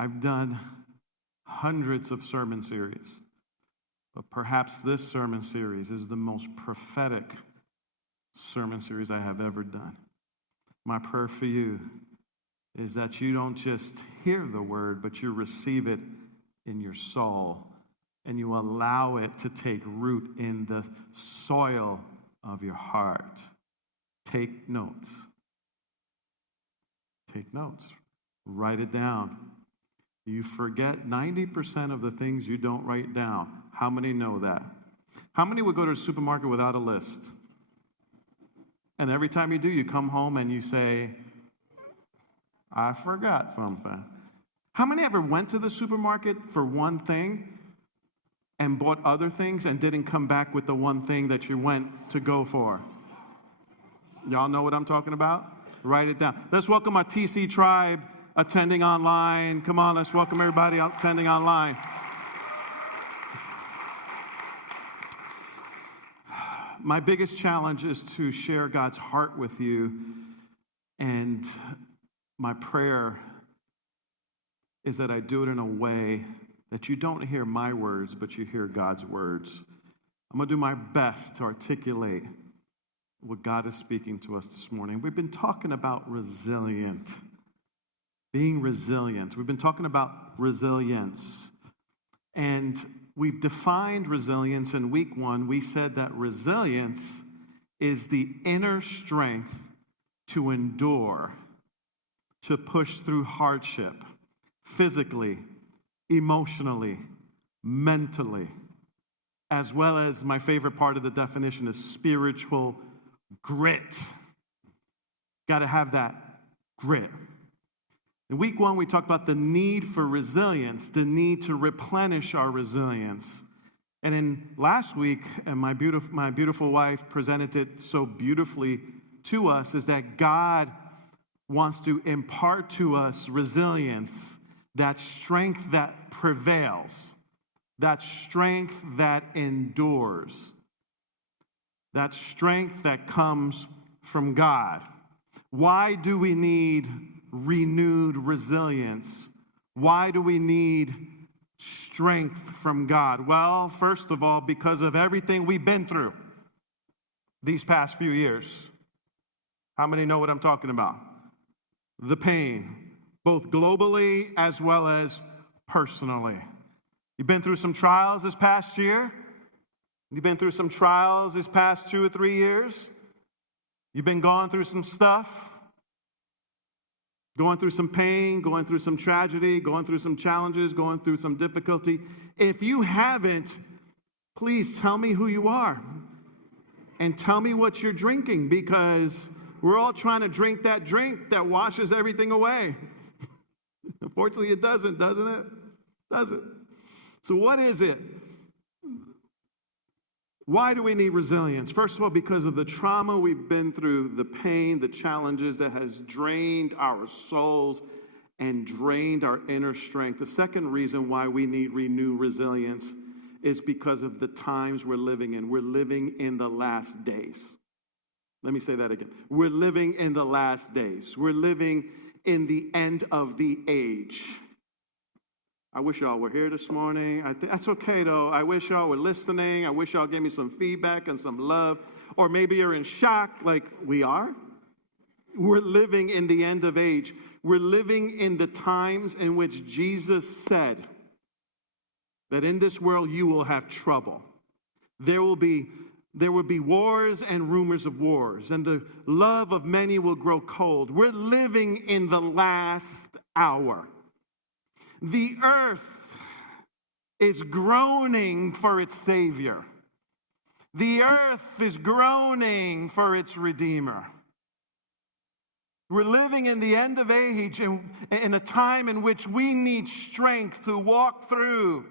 I've done hundreds of sermon series, but perhaps this sermon series is the most prophetic sermon series I have ever done. My prayer for you is that you don't just hear the word, but you receive it in your soul and you allow it to take root in the soil of your heart. Take notes. Take notes. Write it down. You forget 90% of the things you don't write down. How many know that? How many would go to a supermarket without a list? And every time you do, you come home and you say, I forgot something. How many ever went to the supermarket for one thing and bought other things and didn't come back with the one thing that you went to go for? Y'all know what I'm talking about? Write it down. Let's welcome our TC tribe attending online. Come on, let's welcome everybody attending online. My biggest challenge is to share God's heart with you, and my prayer is that I do it in a way that you don't hear my words, but you hear God's words. I'm going to do my best to articulate what God is speaking to us this morning. We've been talking about resilient, being resilient. We've been talking about resilience, and we've defined resilience in week 1. We said that resilience is the inner strength to endure, to push through hardship, physically, emotionally, mentally, as well as my favorite part of the definition is spiritual grit. Got to have that grit. In week 1, we talked about the need for resilience, the need to replenish our resilience. And in last week, and my beautiful wife presented it so beautifully to us, is that God wants to impart to us resilience, that strength that prevails, that strength that endures, that strength that comes from God. Why do we need renewed resilience? Why do we need strength from God? Well, first of all, because of everything we've been through these past few years. How many know what I'm talking about? The pain, both globally as well as personally. You've been through some trials this past year. You've been through some trials this past 2 or 3 years. You've been going through some stuff, going through some pain, going through some tragedy, going through some challenges, going through some difficulty. If you haven't, please tell me who you are and tell me what you're drinking, because we're all trying to drink that drink that washes everything away. Unfortunately, it doesn't it? Doesn't. So what is it? Why do we need resilience? First of all, because of the trauma we've been through, the pain, the challenges that has drained our souls and drained our inner strength. The second reason why we need renewed resilience is because of the times we're living in. We're living in the last days. Let me say that again. We're living in the last days. We're living in the end of the age. I wish y'all were here this morning. That's okay, though. I wish y'all were listening. I wish y'all gave me some feedback and some love. Or maybe you're in shock like we are. We're living in the end of age. We're living in the times in which Jesus said that in this world you will have trouble. There will be wars and rumors of wars, and the love of many will grow cold. We're living in the last hour. The earth is groaning for its Savior. The earth is groaning for its Redeemer. We're living in the end of age, in a time in which we need strength to walk through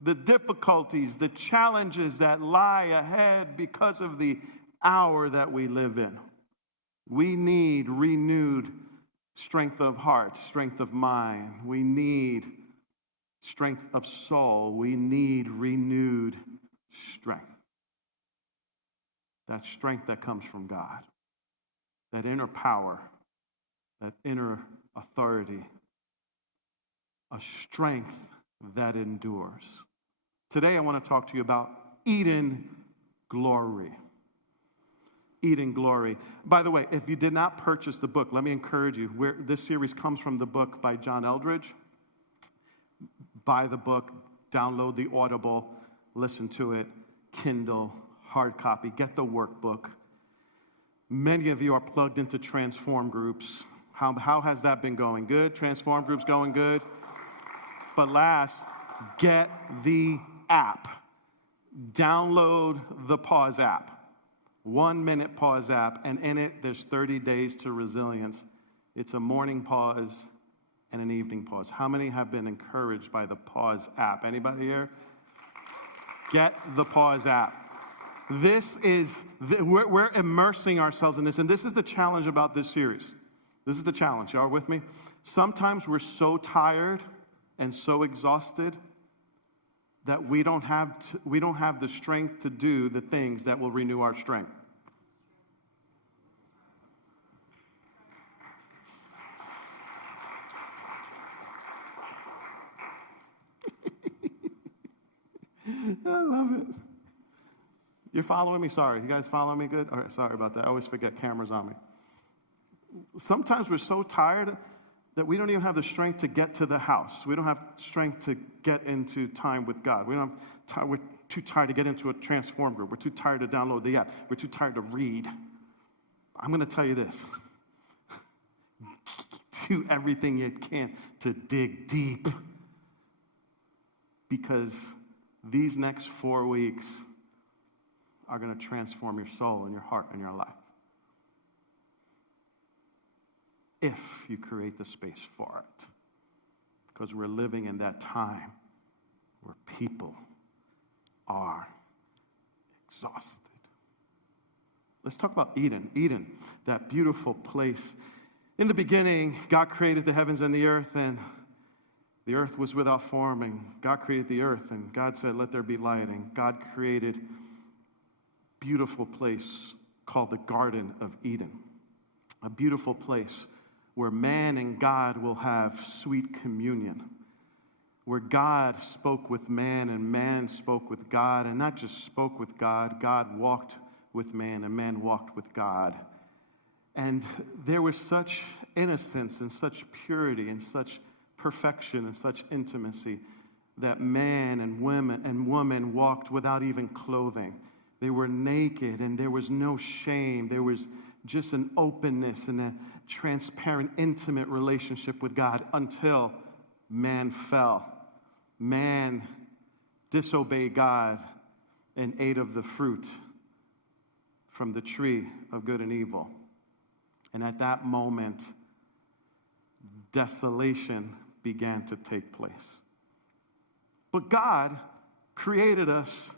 the difficulties, the challenges that lie ahead because of the hour that we live in. We need renewed strength of heart, strength of mind. We need strength of soul. We need renewed strength. That strength that comes from God. That inner power. That inner authority. a strength that endures. Today I want to talk to you about Eden glory. Eden glory. By the way, if you did not purchase the book, let me encourage you. This series comes from the book by John Eldredge. Buy the book, download the Audible, listen to it, Kindle, hard copy, get the workbook. Many of you are plugged into Transform groups. How has that been going? Good? Transform groups going good? But last, get the app. Download the Pause app. 1 minute pause app, and in it, there's 30 days to resilience. It's a morning pause and an evening pause. How many have been encouraged by the Pause app? Anybody here? Get the Pause app. We're immersing ourselves in this, and this is the challenge about this series. This is the challenge. Y'all with me? Sometimes we're so tired and so exhausted that we don't have the strength to do the things that will renew our strength. I love it. You're following me? Sorry. You guys following me good? All right, sorry about that. I always forget cameras on me. Sometimes we're so tired that we don't even have the strength to get to the house. We don't have strength to get into time with God. We're too tired to get into a Transform group. We're too tired to download the app. We're too tired to read. I'm going to tell you this. Do everything you can to dig deep, because these next 4 weeks are going to transform your soul and your heart and your life. If you create the space for it. Because we're living in that time where people are exhausted. Let's talk about Eden. Eden, that beautiful place. In the beginning, God created the heavens and the earth the earth was without form, and God created the earth, and God said, let there be light, and God created a beautiful place called the Garden of Eden, a beautiful place where man and God will have sweet communion, where God spoke with man and man spoke with God, and not just spoke with God, God walked with man and man walked with God. And there was such innocence and such purity and such perfection and such intimacy that man and woman walked without even clothing. They were naked and there was no shame. There was just an openness and a transparent, intimate relationship with God until man fell. Man disobeyed God and ate of the fruit from the tree of good and evil. And at that moment, desolation began to take place. But God created us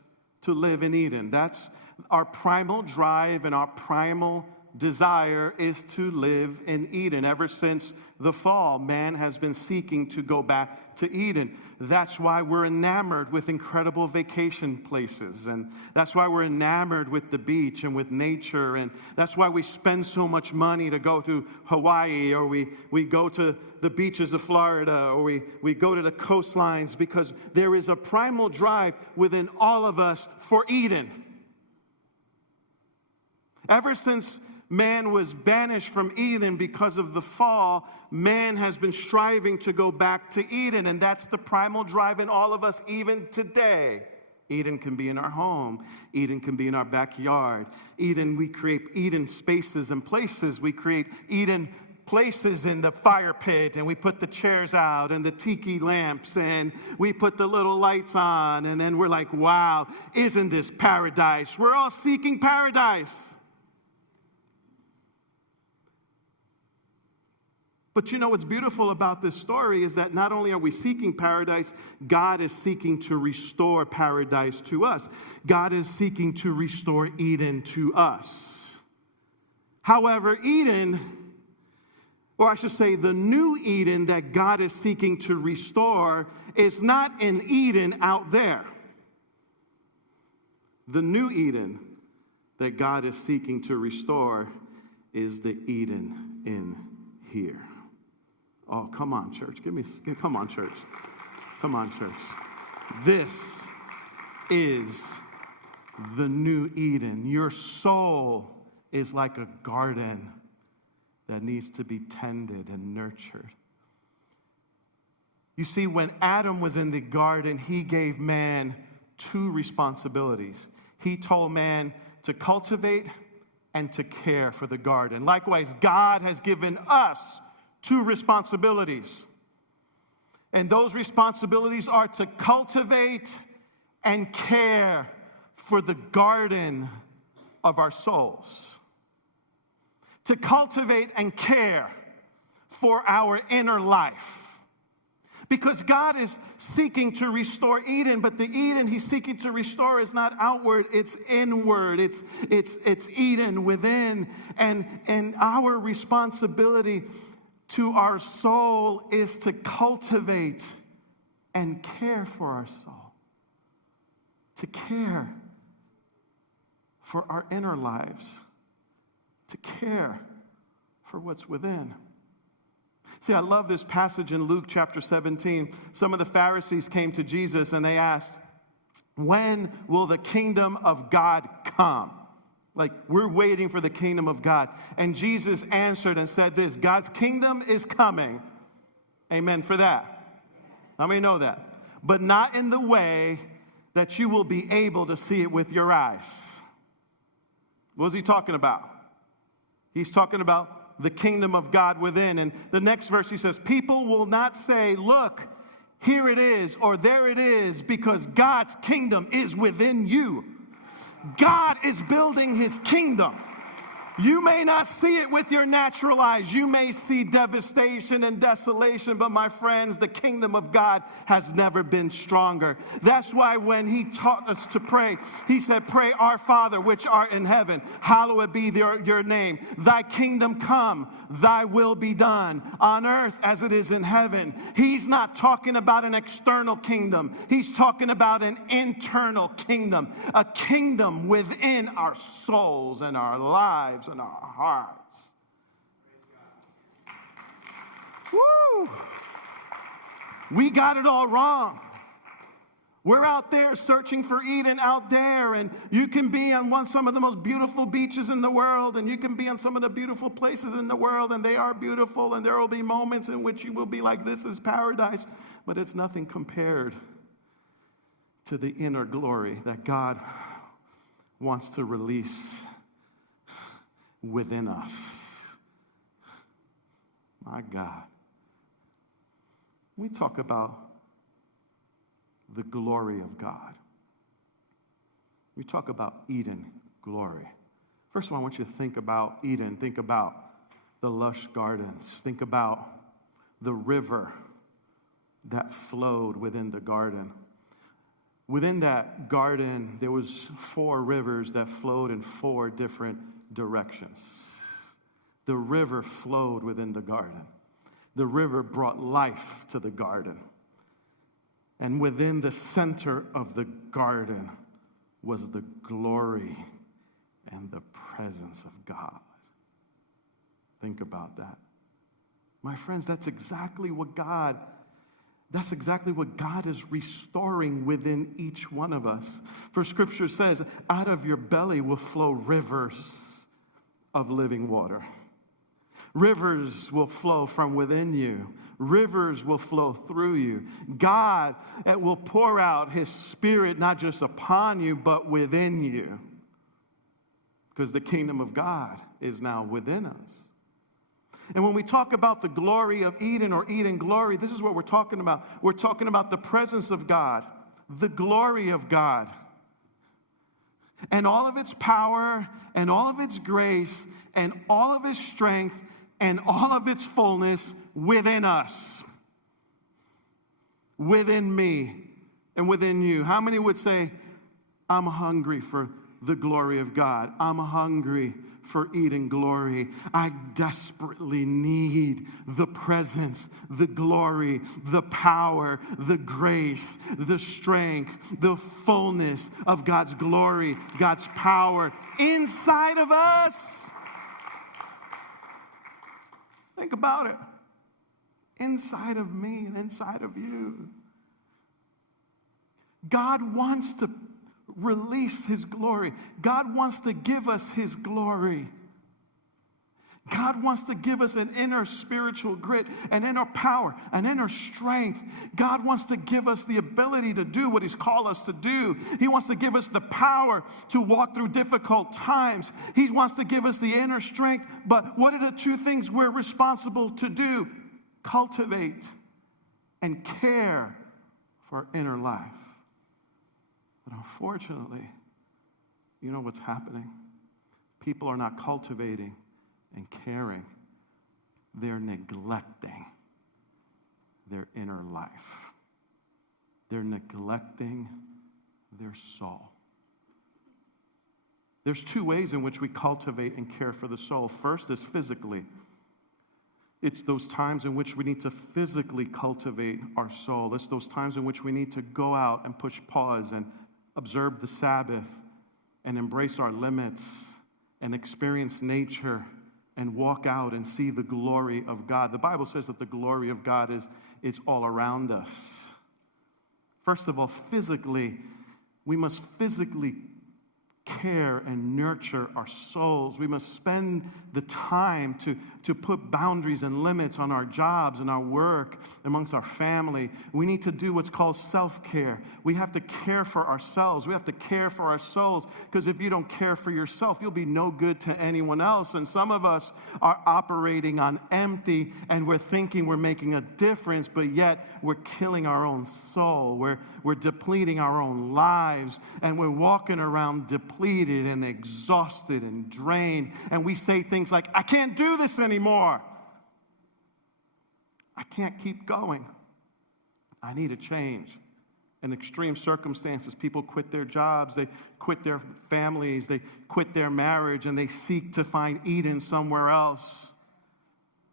to live in Eden. That's our primal drive and our primal desire is to live in Eden. Ever since the fall, man has been seeking to go back to Eden. That's why we're enamored with incredible vacation places. And that's why we're enamored with the beach and with nature. And that's why we spend so much money to go to Hawaii, or we go to the beaches of Florida, or we go to the coastlines, because there is a primal drive within all of us for Eden. Ever since man was banished from Eden because of the fall, man has been striving to go back to Eden, and that's the primal drive in all of us even today. Eden can be in our home. Eden can be in our backyard. Eden, we create Eden spaces and places. We create Eden places in the fire pit, and we put the chairs out and the tiki lamps, and we put the little lights on, and then we're like, wow, isn't this paradise? We're all seeking paradise. But you know what's beautiful about this story is that not only are we seeking paradise, God is seeking to restore paradise to us. God is seeking to restore Eden to us. However, Eden, or I should say the new Eden that God is seeking to restore, is not an Eden out there. The new Eden that God is seeking to restore is the Eden in here. Oh, come on, church. Come on, church. Come on, church. This is the new Eden. Your soul is like a garden that needs to be tended and nurtured. You see, when Adam was in the garden, he gave man two responsibilities. He told man to cultivate and to care for the garden. Likewise, God has given us two responsibilities. And those responsibilities are to cultivate and care for the garden of our souls. To cultivate and care for our inner life. Because God is seeking to restore Eden, but the Eden he's seeking to restore is not outward, it's inward. It's Eden within. And our responsibility to our soul is to cultivate and care for our soul. To care for our inner lives. To care for what's within. See, I love this passage in Luke chapter 17. Some of the Pharisees came to Jesus and they asked, when will the kingdom of God come? Like, we're waiting for the kingdom of God. And Jesus answered and said this, God's kingdom is coming. Amen for that. How many know that? But not in the way that you will be able to see it with your eyes. What is he talking about? He's talking about the kingdom of God within. And the next verse he says, people will not say, look, here it is, or there it is, because God's kingdom is within you. God is building his kingdom. You may not see it with your natural eyes. You may see devastation and desolation, but my friends, the kingdom of God has never been stronger. That's why when he taught us to pray, he said, pray, our Father, which art in heaven, hallowed be your name. Thy kingdom come, thy will be done on earth as it is in heaven. He's not talking about an external kingdom. He's talking about an internal kingdom, a kingdom within our souls and our lives and our hearts. Woo! We got it all wrong. We're out there searching for Eden out there, and you can be on some of the most beautiful beaches in the world, and you can be on some of the beautiful places in the world, and they are beautiful, and there will be moments in which you will be like, this is paradise, but it's nothing compared to the inner glory that God wants to release within us. My God. We talk about the glory of God. We talk about Eden glory. First of all, I want you to think about Eden. Think about the lush gardens. Think about the river that flowed within the garden. Within that garden, there was 4 rivers that flowed in 4 different directions. The river flowed within the garden. The river brought life to the garden. And within the center of the garden was the glory and the presence of God. Think about that. My friends, that's exactly what God is restoring within each one of us. For Scripture says, out of your belly will flow rivers of living water. Rivers will flow from within you. Rivers will flow through you. God will pour out his Spirit not just upon you, but within you. Because the kingdom of God is now within us. And when we talk about the glory of Eden or Eden glory, this is what we're talking about. We're talking about the presence of God, the glory of God, and all of its power and all of its grace and all of its strength and all of its fullness within us, within me, and within you. How many would say, I'm hungry for the glory of God? I'm hungry for Eden glory. I desperately need the presence, the glory, the power, the grace, the strength, the fullness of God's glory, God's power inside of us. Think about it. inside of me and inside of you. God wants to release his glory. God wants to give us his glory. God wants to give us an inner spiritual grit, an inner power, an inner strength. God wants to give us the ability to do what he's called us to do. He wants to give us the power to walk through difficult times. He wants to give us the inner strength. But what are the two things we're responsible to do? Cultivate and care for our inner life. But unfortunately, you know what's happening? People are not cultivating and caring. They're neglecting their inner life. They're neglecting their soul. There's two ways in which we cultivate and care for the soul. First is physically. It's those times in which we need to physically cultivate our soul. It's those times in which we need to go out and push pause and observe the Sabbath and embrace our limits and experience nature and walk out and see the glory of God. The Bible says that the glory of God is all around us. First of all, physically, we must physically care and nurture our souls. We must spend the time to put boundaries and limits on our jobs and our work, amongst our family. We need to do what's called self-care. We have to care for ourselves. We have to care for our souls, because if you don't care for yourself, you'll be no good to anyone else. And some of us are operating on empty, and we're thinking we're making a difference, but yet we're killing our own soul. We're depleting our own lives, and we're walking around depleted and exhausted and drained, and we say things like, I can't do this anymore. I can't keep going. I need a change. In extreme circumstances, people quit their jobs, they quit their families, they quit their marriage, and they seek to find Eden somewhere else.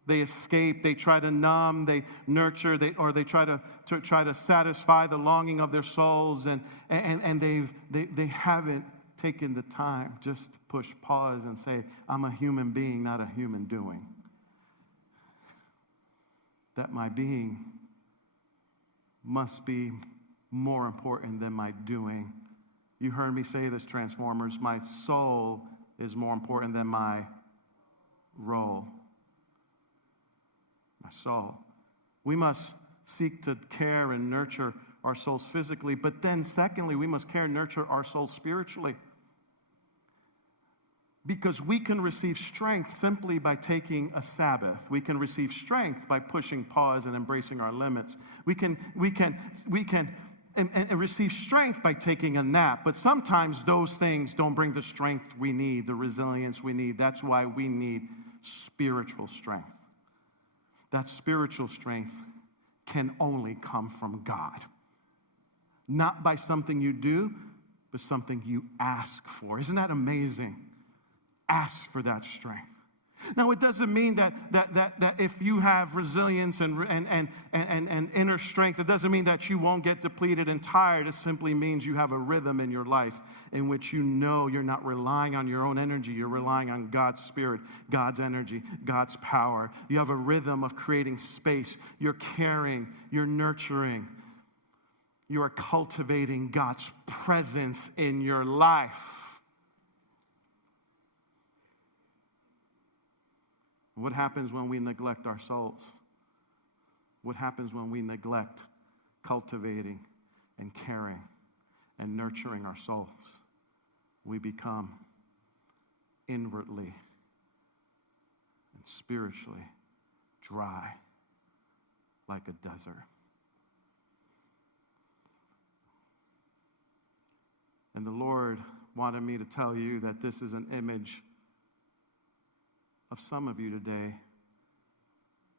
They escape, they try to numb, they nurture, they try to satisfy the longing of their souls, and they haven't taken the time just to push pause and say, I'm a human being, not a human doing. That my being must be more important than my doing. You heard me say this, Transformers. My soul is more important than my role. My soul. We must seek to care and nurture our souls physically, but then secondly, we must care and nurture our souls spiritually. Because we can receive strength simply by taking a Sabbath. We can receive strength by pushing pause and embracing our limits. We can receive strength by taking a nap. But sometimes those things don't bring the strength we need, the resilience we need. That's why we need spiritual strength. That spiritual strength can only come from God. Not by something you do, but something you ask for. Isn't that amazing? Ask for that strength. Now, it doesn't mean that if you have resilience and inner strength, it doesn't mean that you won't get depleted and tired. It simply means you have a rhythm in your life in which you know you're not relying on your own energy. You're relying on God's Spirit, God's energy, God's power. You have a rhythm of creating space. You're caring, you're nurturing. You are cultivating God's presence in your life. What happens when we neglect our souls? What happens when we neglect cultivating and caring and nurturing our souls? We become inwardly and spiritually dry like a desert. And the Lord wanted me to tell you that this is an image of some of you today.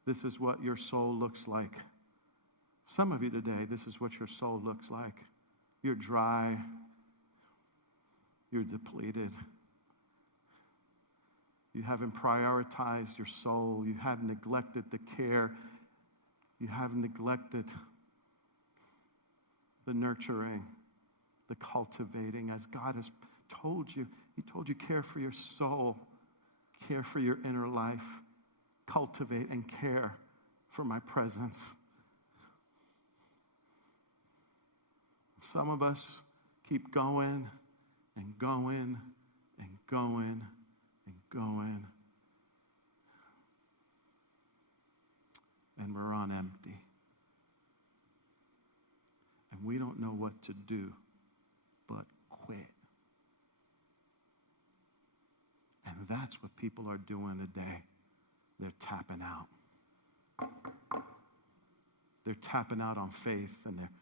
This is what your soul looks like. Some of you today, this is what your soul looks like. You're dry. You're depleted. You haven't prioritized your soul. You have neglected the care. You have neglected the nurturing, the cultivating, as God has told you. He told you, care for your soul. Care for your inner life. Cultivate and care for my presence. Some of us keep going and going and going and going, and we're on empty. And we don't know what to do but quit. And that's what people are doing today. They're tapping out. They're tapping out on faith, and they're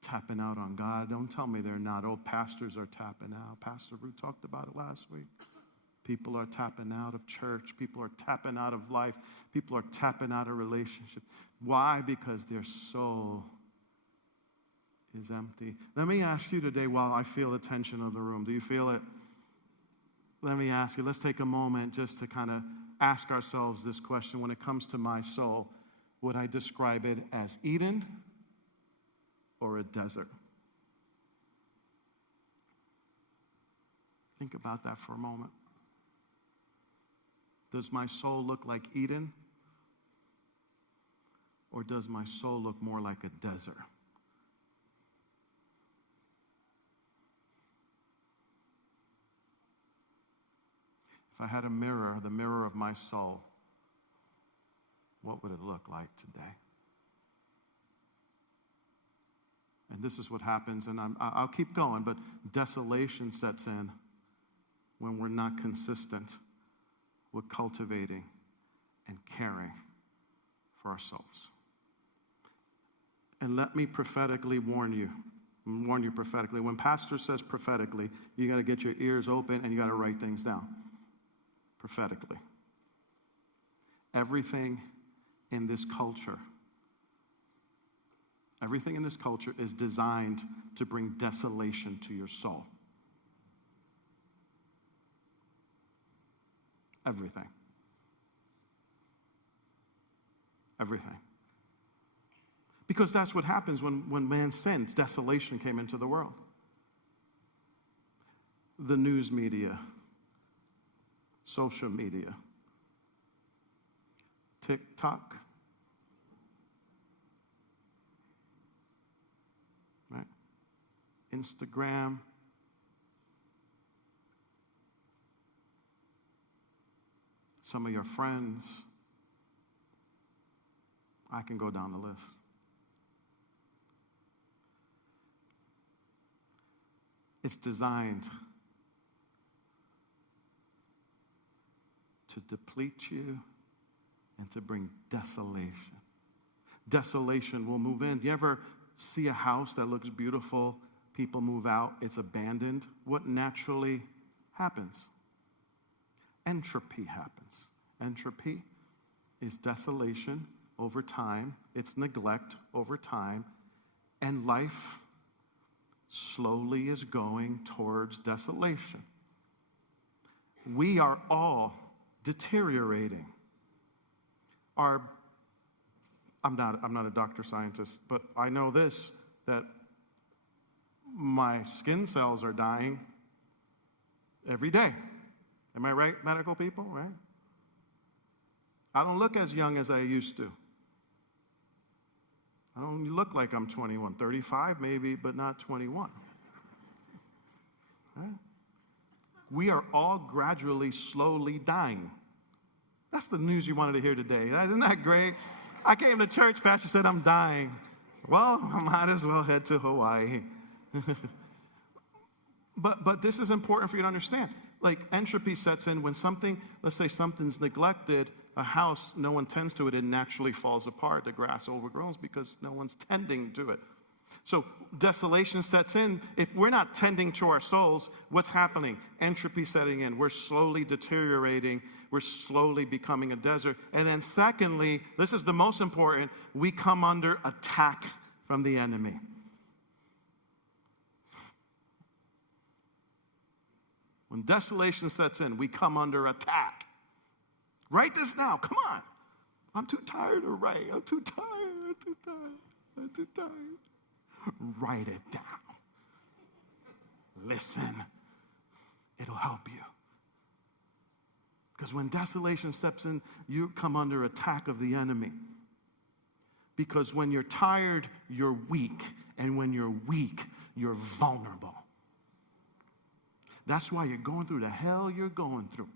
tapping out on God. Don't tell me they're not. Oh, pastors are tapping out. Pastor Ruth talked about it last week. People are tapping out of church. People are tapping out of life. People are tapping out of relationship. Why? Because their soul is empty. Let me ask you today, while I feel the tension of the room, do you feel it? Let me ask you, let's take a moment just to kind of ask ourselves this question. When it comes to my soul, would I describe it as Eden or a desert? Think about that for a moment. Does my soul look like Eden? Or does my soul look more like a desert? If I had a mirror, the mirror of my soul, what would it look like today? And this is what happens, and I'll keep going, but desolation sets in when we're not consistent with cultivating and caring for our souls. And let me prophetically warn you prophetically. When pastor says prophetically, you got to get your ears open and you got to write things down. Prophetically. Everything in this culture is designed to bring desolation to your soul. Everything. Everything. Because that's what happens when man sins. Desolation came into the world. The news media, social media, TikTok, right? Instagram, some of your friends. I can go down the list. It's designed to deplete you and to bring desolation. Desolation will move in. You ever see a house that looks beautiful, people move out, it's abandoned? What naturally happens? Entropy happens. Entropy is desolation over time. It's neglect over time. And life slowly is going towards desolation. We are all deteriorating. I'm not a doctor scientist, but I know this, that my skin cells are dying every day. Am I right, medical people, right? I don't look as young as I used to. I don't look like I'm 21, 35 maybe, but not 21. Right? We are all gradually, slowly dying. That's the news you wanted to hear today. Isn't that great? I came to church, pastor said I'm dying. Well, I might as well head to Hawaii. But this is important for you to understand. Like, entropy sets in when something, let's say something's neglected, a house, no one tends to it, it naturally falls apart. The grass overgrows because no one's tending to it. So desolation sets in. If we're not tending to our souls, what's happening? Entropy setting in. We're slowly deteriorating. We're slowly becoming a desert. And then secondly, this is the most important, we come under attack from the enemy. When desolation sets in, we come under attack. Write this down. Come on. I'm too tired to write. I'm too tired. Write it down. Listen. It'll help you. Because when desolation steps in, you come under attack of the enemy. Because when you're tired, you're weak. And when you're weak, you're vulnerable. That's why you're going through the hell you're going through.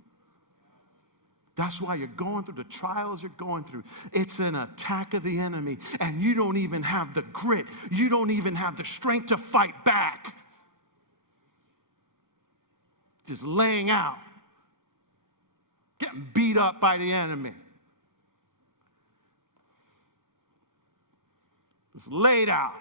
That's why you're going through the trials you're going through. It's an attack of the enemy, and you don't even have the grit. You don't even have the strength to fight back. Just laying out, getting beat up by the enemy. Just laid out,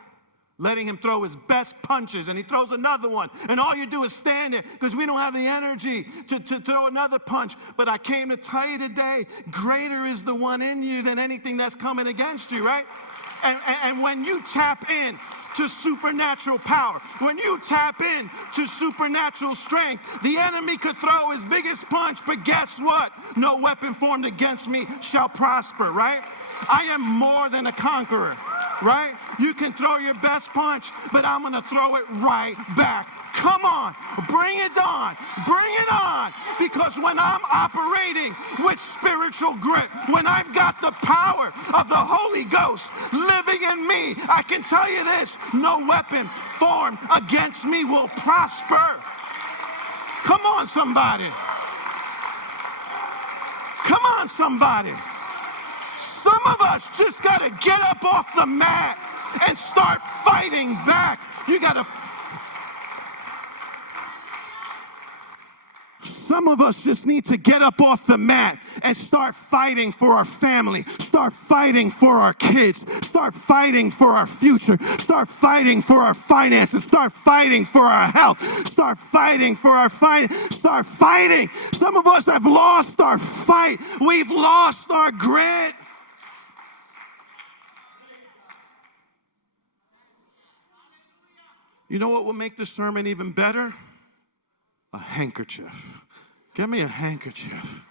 letting him throw his best punches, and he throws another one, and all you do is stand there because we don't have the energy to throw another punch. But I came to tell you today, greater is the one in you than anything that's coming against you, right? And when you tap in to supernatural power, when you tap in to supernatural strength, the enemy could throw his biggest punch, but guess what? No weapon formed against me shall prosper, right? I am more than a conqueror, right? You can throw your best punch, but I'm going to throw it right back. Come on, bring it on, bring it on. Because when I'm operating with spiritual grit, when I've got the power of the Holy Ghost living in me, I can tell you this, no weapon formed against me will prosper. Come on, somebody. Come on, somebody. Some of us just got to get up off the mat and start fighting back. You got to. Some of us just need to get up off the mat and start fighting for our family, start fighting for our kids, start fighting for our future, start fighting for our finances, start fighting for our health, start fighting for our start fighting. Some of us have lost our fight. We've lost our grit. You know what will make this sermon even better? A handkerchief. Get me a handkerchief.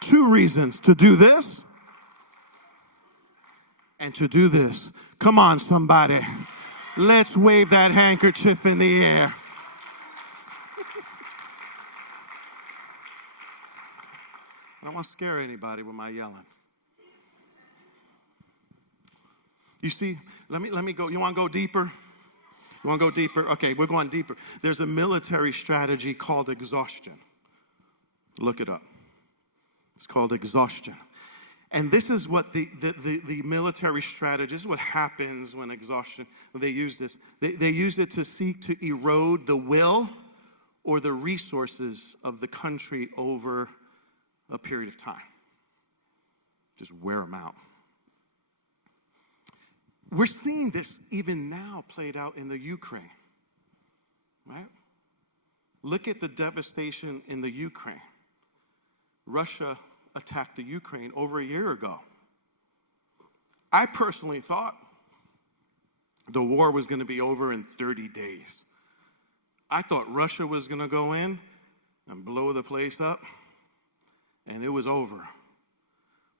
Two reasons to do this and to do this. Come on, somebody. Let's wave that handkerchief in the air. I don't want to scare anybody with my yelling. You see, let me go. You want to go deeper? You want to go deeper? Okay, we're going deeper. There's a military strategy called exhaustion. Look it up. It's called exhaustion. And this is what the military strategy, this is what happens when exhaustion, when they use this. They use it to seek to erode the will or the resources of the country over a period of time. Just wear them out. We're seeing this even now played out in the Ukraine, right? Look at the devastation in the Ukraine. Russia attacked the Ukraine over a year ago. I personally thought the war was going to be over in 30 days. I thought Russia was going to go in and blow the place up, and it was over.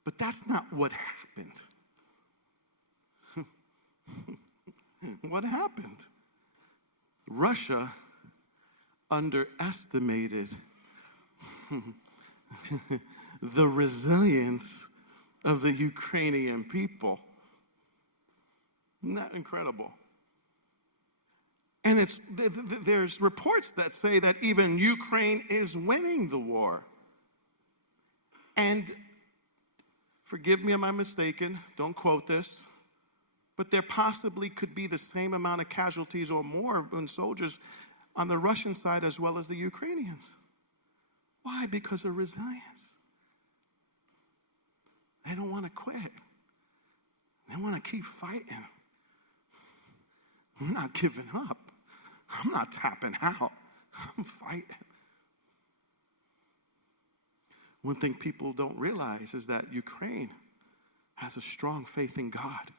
But that's not what happened. What happened? Russia underestimated the resilience of the Ukrainian people. Isn't that incredible? And there's reports that say that even Ukraine is winning the war. And forgive me if I'm mistaken, don't quote this, but there possibly could be the same amount of casualties or more in soldiers on the Russian side as well as the Ukrainians. Why? Because of resilience. They don't want to quit. They want to keep fighting. I'm not giving up. I'm not tapping out. I'm fighting. One thing people don't realize is that Ukraine has a strong faith in God.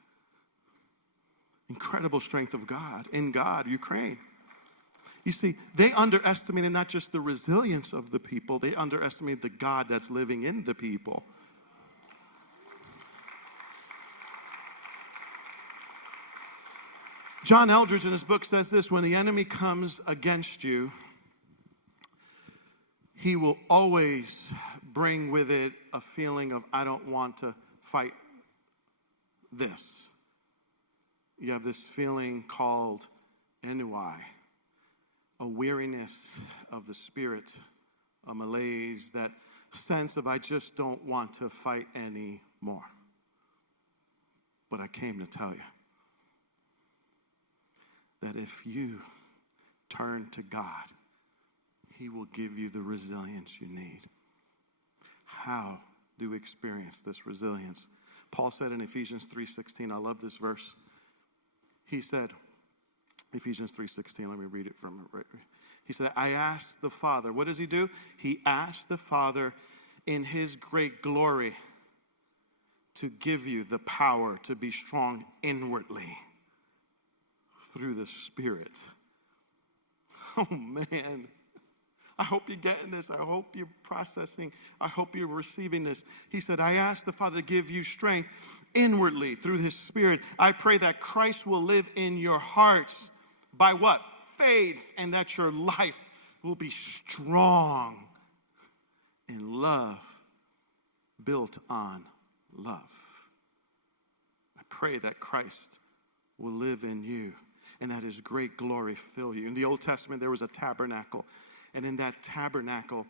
Incredible strength of God, in God, Ukraine. You see, they underestimated not just the resilience of the people, they underestimated the God that's living in the people. John Eldredge in his book says this: when the enemy comes against you, he will always bring with it a feeling of, I don't want to fight this. You have this feeling called ennui, a weariness of the spirit, a malaise, that sense of I just don't want to fight anymore. But I came to tell you that if you turn to God, he will give you the resilience you need. How do we experience this resilience? Paul said in Ephesians 3:16, I love this verse. He said, Ephesians 3:16, let me read it from it right. He said, I asked the Father. What does he do? He asked the Father in his great glory to give you the power to be strong inwardly through the Spirit. Oh, man. I hope you're getting this. I hope you're processing. I hope you're receiving this. He said, I asked the Father to give you strength inwardly through his Spirit. I pray that Christ will live in your hearts by what? Faith, and that your life will be strong in love, built on love. I pray that Christ will live in you and that his great glory fill you. In the Old Testament, there was a tabernacle. And in that tabernacle,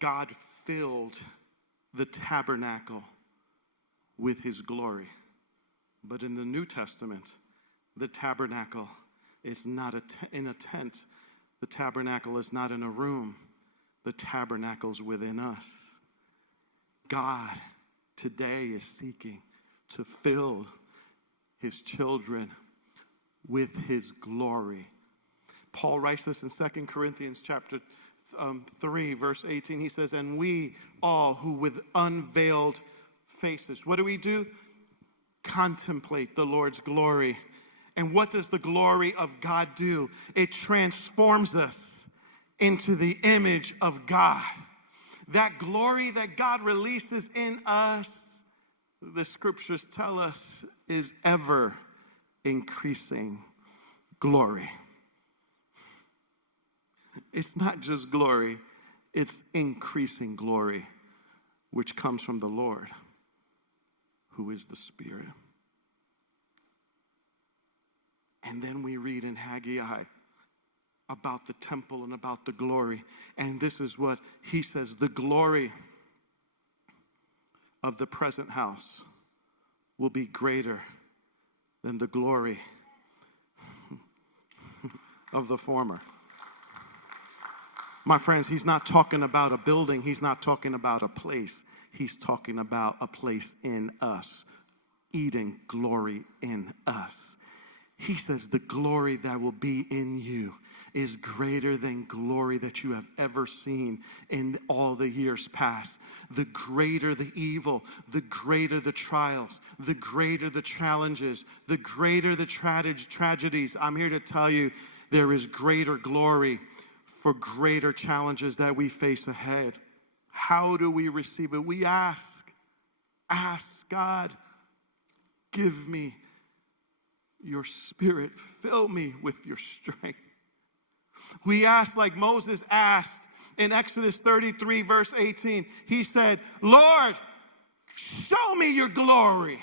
God filled the tabernacle with his glory. But in the New Testament, the tabernacle is not in a tent. The tabernacle is not in a room. The tabernacle's within us. God today is seeking to fill his children with his glory. Paul writes this in 2 Corinthians chapter 3, verse 18. He says, and we all who with unveiled faces, what do? Contemplate the Lord's glory. And what does the glory of God do? It transforms us into the image of God. That glory that God releases in us, the scriptures tell us, is ever increasing glory. It's not just glory, it's increasing glory, which comes from the Lord, who is the Spirit. And then we read in Haggai about the temple and about the glory. And this is what he says, the glory of the present house will be greater than the glory of the former. My friends, he's not talking about a building. He's not talking about a place. He's talking about a place in us, Eden glory in us. He says the glory that will be in you is greater than glory that you have ever seen in all the years past. The greater the evil, the greater the trials, the greater the challenges, the greater the tragedies. I'm here to tell you there is greater glory for greater challenges that we face ahead. How do we receive it? We ask God, give me your Spirit, fill me with your strength. We ask like Moses asked in Exodus 33, verse 18. He said, Lord, show me your glory.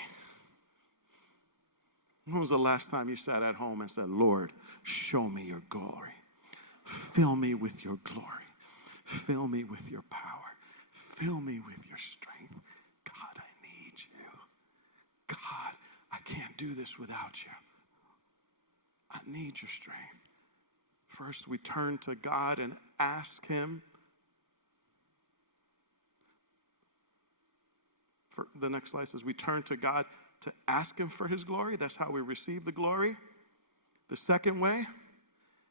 When was the last time you sat at home and said, Lord, show me your glory? Fill me with your glory. Fill me with your power. Fill me with your strength. God, I need you. God, I can't do this without you. I need your strength. First, we turn to God and ask him. For the next slide says we turn to God to ask him for his glory. That's how we receive the glory. The second way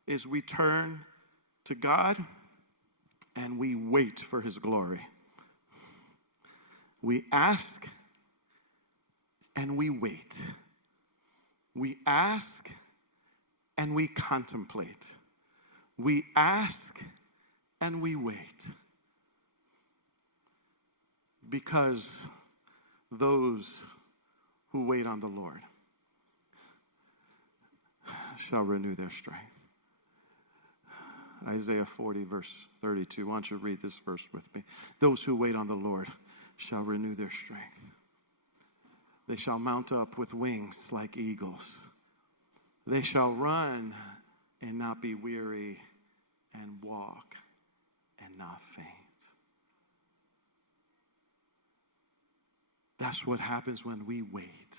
is we turn to God and we wait for his glory. We ask and we wait. We ask and we contemplate. We ask and we wait. Because those who wait on the Lord shall renew their strength. Isaiah 40, verse 32. Why don't you read this verse with me? Those who wait on the Lord shall renew their strength. They shall mount up with wings like eagles. They shall run and not be weary, and walk and not faint. That's what happens when we wait.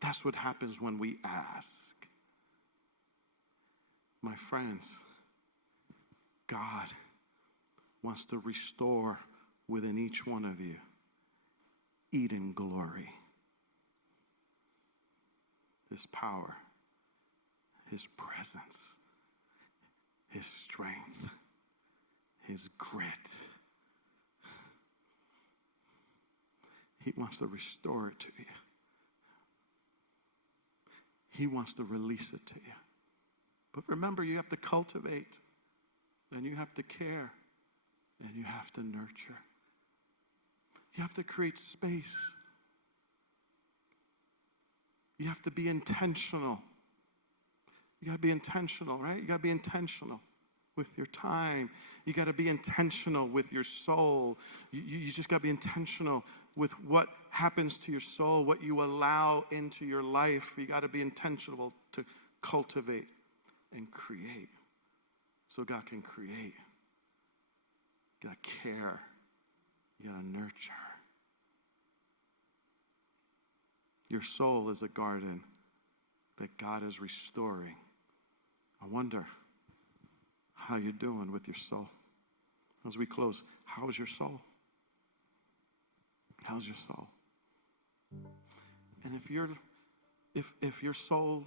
That's what happens when we ask. My friends, God wants to restore within each one of you Eden glory. His power, His presence, His strength, His grit. He wants to restore it to you. He wants to release it to you. But remember, you have to cultivate, and you have to care, and you have to nurture. You have to create space. You have to be intentional. You got to be intentional, right? You got to be intentional with your time. You got to be intentional with your soul. You just got to be intentional with what happens to your soul, what you allow into your life. You got to be intentional to cultivate and create so God can create. You got to care. You got to nurture. Your soul is a garden that God is restoring. I wonder how you're doing with your soul. As we close, how is your soul? How's your soul? And if your soul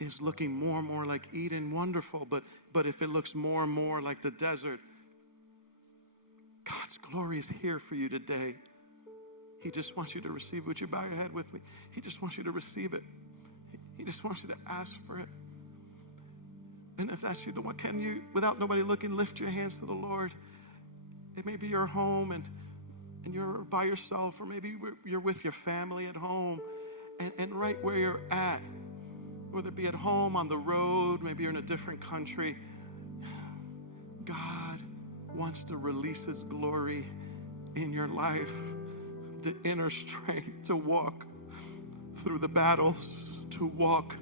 is looking more and more like Eden, wonderful, but if it looks more and more like the desert, God's glory is here for you today. He just wants you to receive it. Would you bow your head with me? He just wants you to receive it. He just wants you to ask for it. And if that's you, then what can you, without nobody looking, lift your hands to the Lord. It may be your home and you're by yourself, or maybe you're with your family at home, and right where you're at, whether it be at home, on the road, maybe you're in a different country, God wants to release His glory in your life, the inner strength to walk through the battles, to walk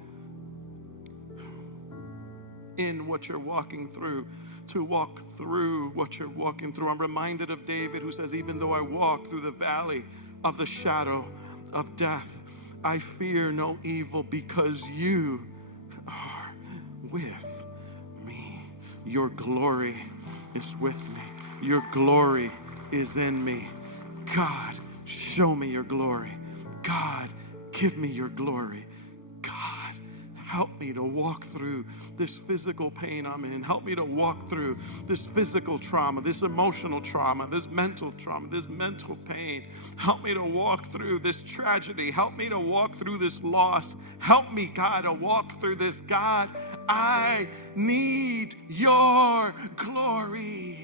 in what you're walking through, to walk through what you're walking through. I'm reminded of David, who says, even though I walk through the valley of the shadow of death, I fear no evil because you are with me. Your glory is with me. Your glory is in me. God, show me your glory. God, give me your glory. God, help me to walk through this physical pain I'm in. Help me to walk through this physical trauma, this emotional trauma, this mental pain. Help me to walk through this tragedy. Help me to walk through this loss. Help me, God, to walk through this. God, I need your glory.